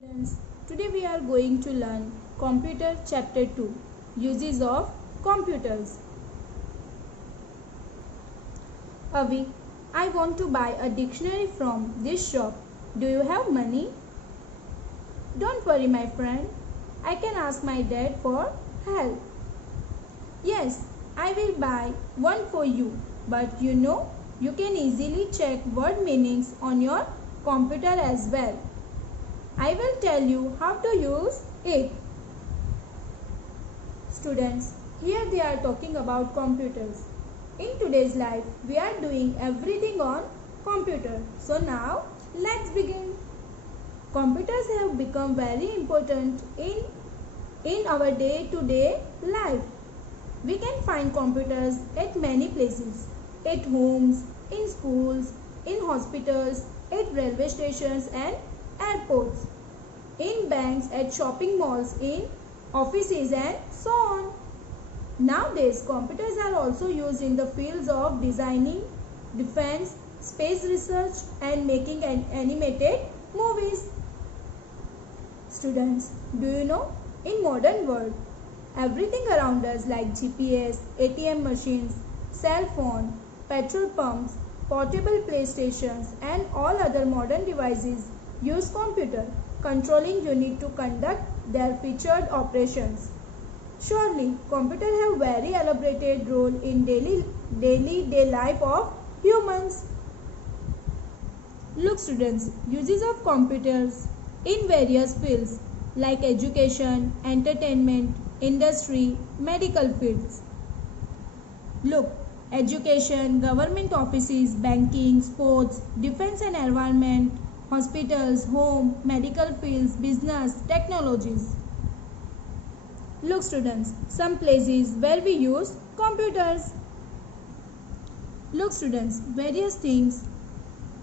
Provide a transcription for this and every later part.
Students, today we are going to learn Computer Chapter 2 Uses of Computers. Avi, I want to buy a dictionary from this shop. Do you have money? Don't worry, my friend. I can ask my dad for help. Yes, I will buy one for you. But you can easily check word meanings on your computer as well. I will tell you how to use it. Students, here they are talking about computers. In today's life, we are doing everything on computer. So now, let's begin. Computers have become very important in our day-to-day life. We can find computers at many places. At homes, in schools, in hospitals, at railway stations and airports, in banks, at shopping malls, in offices and so on. Nowadays, computers are also used in the fields of designing, defense, space research and making animated movies. Students, do you know, in modern world, everything around us like GPS, ATM machines, cell phone, petrol pumps, portable playstations and all other modern devices use computer controlling unit to conduct their featured operations. Surely, computers have very elaborated role in daily life of humans. Look students, uses of computers in various fields like education, entertainment, industry, medical fields. Look, education, government offices, banking, sports, defense and environment, hospitals, home, medical fields, business, technologies. Look students, some places where we use computers. Look students, various things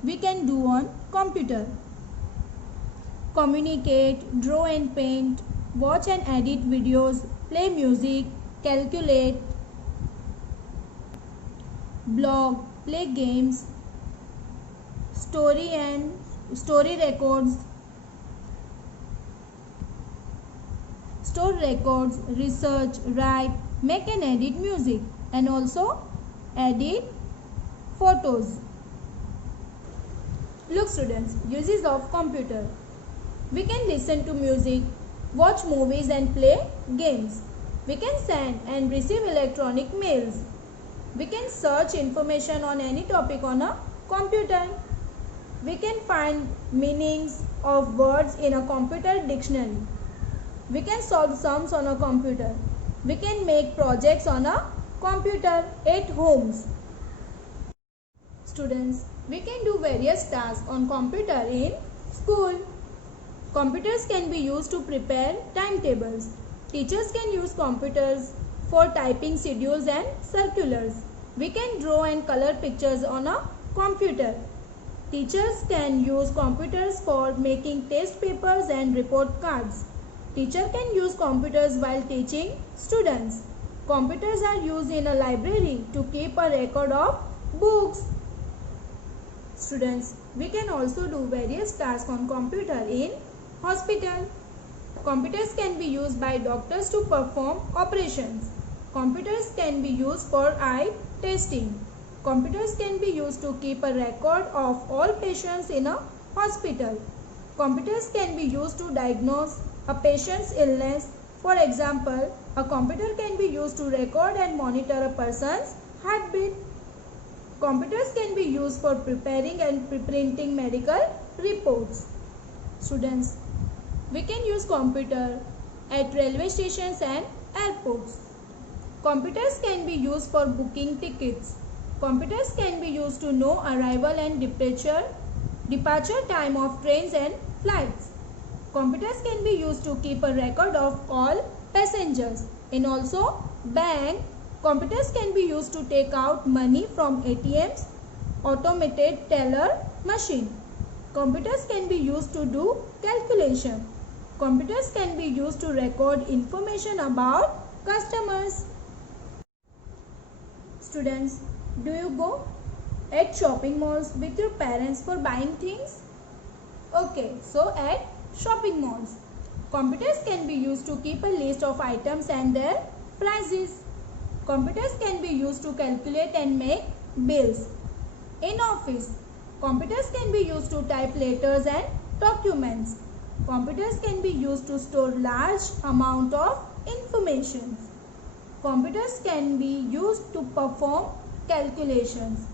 we can do on computer. Communicate, draw and paint, watch and edit videos, play music, calculate, blog, play games, story records, store records, research, write, make and edit music and also edit photos. Look students, uses of computer. We can listen to music, watch movies and play games. We can send and receive electronic mails. We can search information on any topic on a computer. We can find meanings of words in a computer dictionary. We can solve sums on a computer. We can make projects on a computer at homes. Students, we can do various tasks on computer in school. Computers can be used to prepare timetables. Teachers can use computers for typing schedules and circulars. We can draw and color pictures on a computer. Teachers can use computers for making test papers and report cards. Teacher can use computers while teaching students. Computers are used in a library to keep a record of books. Students, we can also do various tasks on computer in hospital. Computers can be used by doctors to perform operations. Computers can be used for eye testing. Computers can be used to keep a record of all patients in a hospital. Computers can be used to diagnose a patient's illness. For example, a computer can be used to record and monitor a person's heartbeat. Computers can be used for preparing and printing medical reports. Students, we can use computer at railway stations and airports. Computers can be used for booking tickets. Computers can be used to know arrival and departure time of trains and flights. Computers can be used to keep a record of all passengers. And also bank, computers can be used to take out money from ATMs, automated teller machine. Computers can be used to do calculation. Computers can be used to record information about customers. Students, do you go at shopping malls with your parents for buying things? Okay, so at shopping malls. Computers can be used to keep a list of items and their prices. Computers can be used to calculate and make bills. In office, computers can be used to type letters and documents. Computers can be used to store large amount of information. Computers can be used to perform calculations.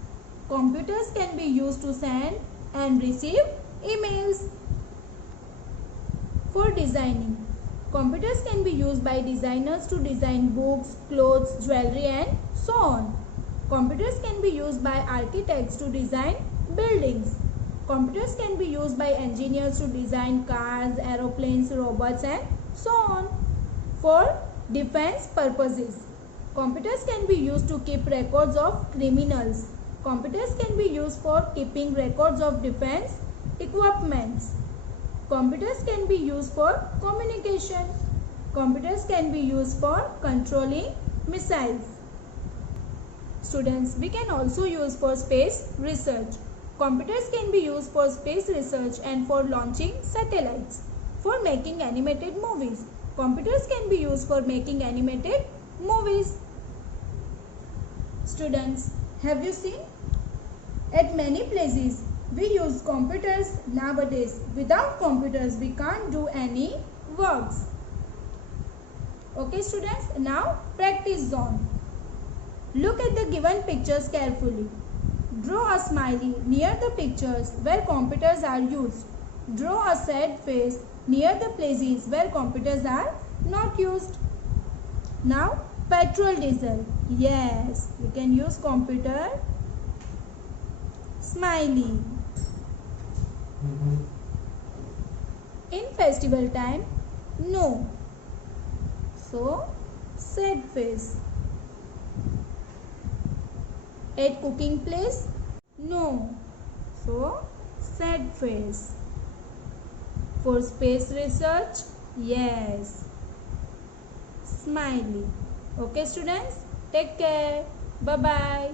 Computers can be used to send and receive emails. For designing, computers can be used by designers to design books, clothes, jewelry and so on. Computers can be used by architects to design buildings. Computers can be used by engineers to design cars, aeroplanes, robots and so on. For defense purposes, computers can be used to keep records of criminals. Computers can be used for keeping records of defense equipments. Computers can be used for communication. Computers can be used for controlling missiles. Students, we can also use for space research. Computers can be used for space research and for launching satellites. For making animated movies, computers can be used for making animated movies. Students, have you seen? At many places, we use computers nowadays. Without computers, we can't do any works. Okay students, now practice zone. Look at the given pictures carefully. Draw a smiley near the pictures where computers are used. Draw a sad face near the places where computers are not used. Now petrol, diesel. Yes, we can use computer. Smiley. In festival time, no. So, sad face. At cooking place, no. So, sad face. For space research, yes. Smiley. Okay students, take care. Bye bye.